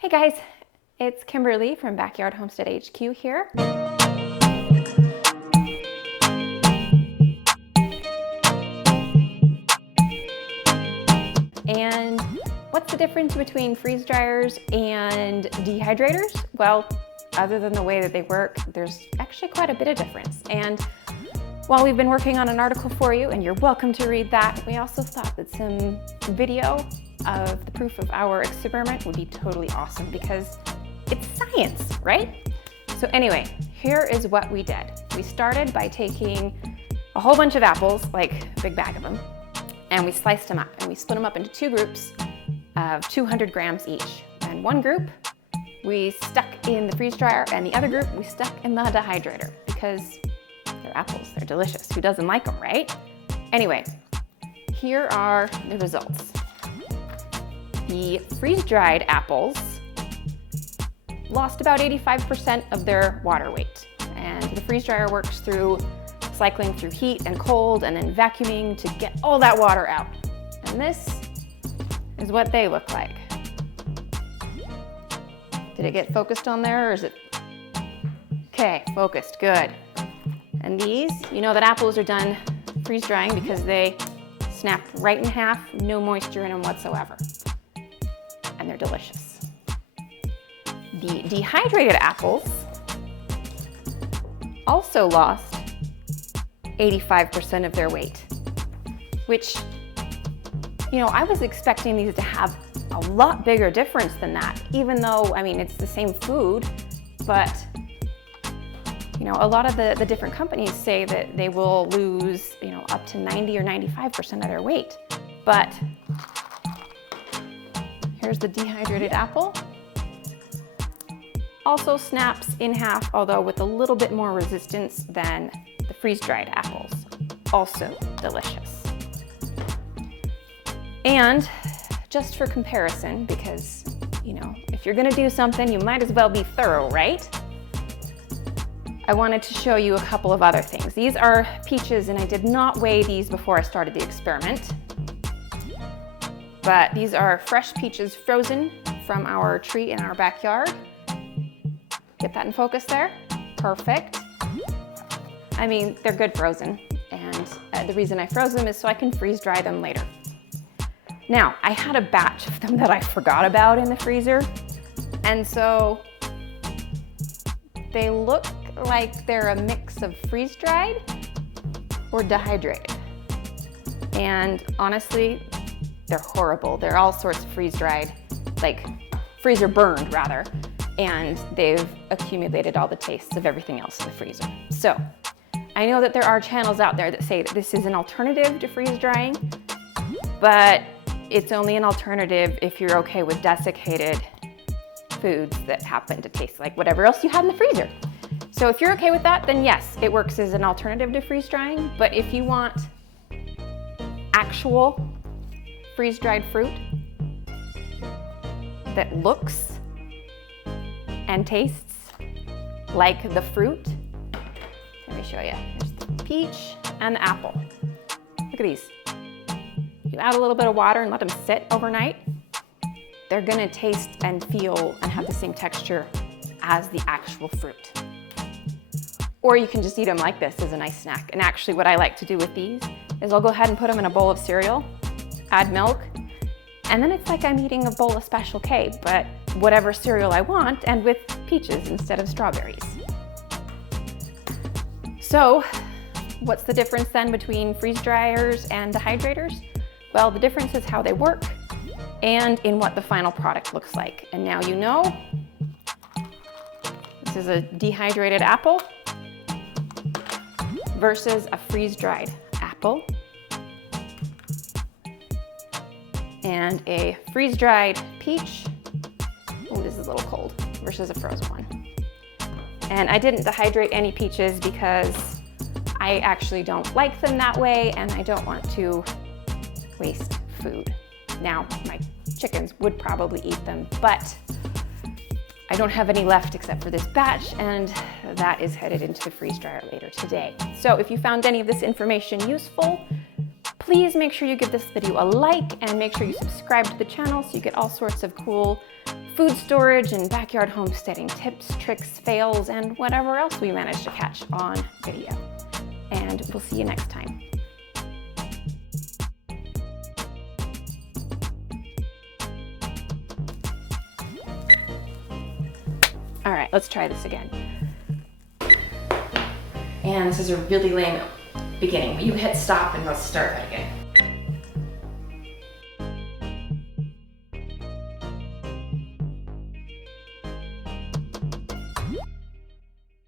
Hey guys, it's Kimberly from Backyard Homestead HQ here. And what's the difference between freeze dryers and dehydrators? Well, other than the way that they work, there's actually quite a bit of difference. And while we've been working on an article for you, and you're welcome to read that, we also thought that some video of the proof of our experiment would be totally awesome because it's science, right? So anyway, here is what we did. We started by taking a whole bunch of apples, like a big bag of them, and we sliced them up and we split them up into two groups of 200 grams each. And one group we stuck in the freeze dryer and the other group we stuck in the dehydrator because they're apples, they're delicious. Who doesn't like them, right? Anyway, here are the results. The freeze-dried apples lost about 85% of their water weight. And the freeze dryer works through cycling through heat and cold and then vacuuming to get all that water out. And this is what they look like. Did it get focused on there or is it? Okay, focused, good. And these, you know that apples are done freeze drying because they snap right in half, no moisture in them whatsoever. And they're delicious. The dehydrated apples also lost 85% of their weight, which, you know, I was expecting these to have a lot bigger difference than that, even though, I mean, it's the same food, but you know, a lot of the different companies say that they will lose, you know, up to 90 or 95% of their weight. But here's the dehydrated apple. Also snaps in half, although with a little bit more resistance than the freeze-dried apples. Also delicious. And just for comparison, because, you know, if you're gonna do something, you might as well be thorough, right? I wanted to show you a couple of other things. These are peaches, and I did not weigh these before I started the experiment. But these are fresh peaches frozen from our tree in our backyard. Get that in focus there? Perfect. I mean, they're good frozen, and the reason I froze them is so I can freeze dry them later. Now, I had a batch of them that I forgot about in the freezer, and so they look like they're a mix of freeze-dried or dehydrated. And honestly, they're horrible. They're all sorts of freeze-dried, like freezer burned rather, and they've accumulated all the tastes of everything else in the freezer. So I know that there are channels out there that say that this is an alternative to freeze drying, but it's only an alternative if you're okay with desiccated foods that happen to taste like whatever else you had in the freezer. So if you're okay with that, then yes, it works as an alternative to freeze drying. But if you want actual freeze-dried fruit that looks and tastes like the fruit, let me show you. Here's the peach and the apple. Look at these. You add a little bit of water and let them sit overnight. They're gonna taste and feel and have the same texture as the actual fruit. Or you can just eat them like this as a nice snack. And actually what I like to do with these is I'll go ahead and put them in a bowl of cereal, add milk, and then it's like I'm eating a bowl of Special K, but whatever cereal I want and with peaches instead of strawberries. So what's the difference then between freeze dryers and dehydrators? Well, the difference is how they work and in what the final product looks like. And now you know, this is a dehydrated apple versus a freeze-dried apple, and a freeze-dried peach, oh, this is a little cold, versus a frozen one. And I didn't dehydrate any peaches because I actually don't like them that way, and I don't want to waste food. Now, my chickens would probably eat them, but I don't have any left except for this batch, and that is headed into the freeze dryer later today. So if you found any of this information useful, please make sure you give this video a like and make sure you subscribe to the channel so you get all sorts of cool food storage and backyard homesteading tips, tricks, fails, and whatever else we managed to catch on video. And we'll see you next time. All right, let's try this again. And this is a really lame beginning. You hit stop and let's start that again.